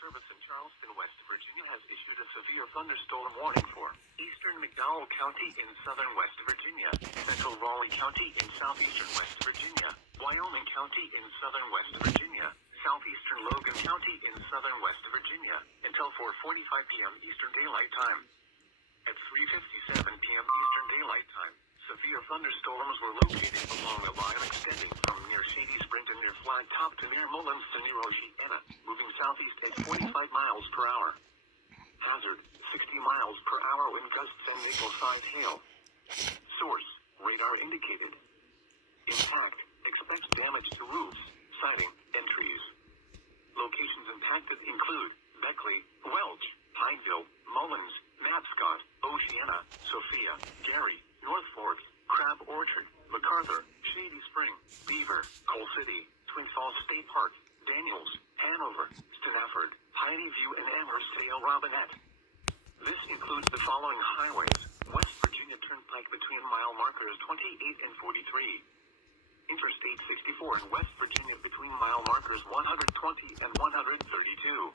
Service in Charleston, West Virginia has issued a severe thunderstorm warning for eastern McDowell County in southern West Virginia, central Raleigh County in southeastern West Virginia, Wyoming County in southern West Virginia, southeastern Logan County in southern West Virginia, until 4:45 p.m. Eastern Daylight Time. At 3:57 p.m. Eastern Daylight Time, severe thunderstorms were located along a line extending from near Shady Spring to near Flag Top to near Mullins to near Oceana, moving southeast at 45 miles per hour. Hazard, 60 miles per hour wind gusts and nickel-sized hail. Source, radar indicated. Impact, expect damage to roofs, siding, and trees. Locations impacted include Beckley, Welch, Pineville, Mullins, Mapscott, Oceana, Sophia, Gary, North Forks, Crab Orchard, MacArthur, Shady Spring, Beaver, Coal City, Twin Falls State Park, Daniels, Hanover, Stanafford, Piney View, and Amherst-Dale Robinette. This includes the following highways: West Virginia Turnpike between mile markers 28 and 43. Interstate 64 in West Virginia between mile markers 120 and 132.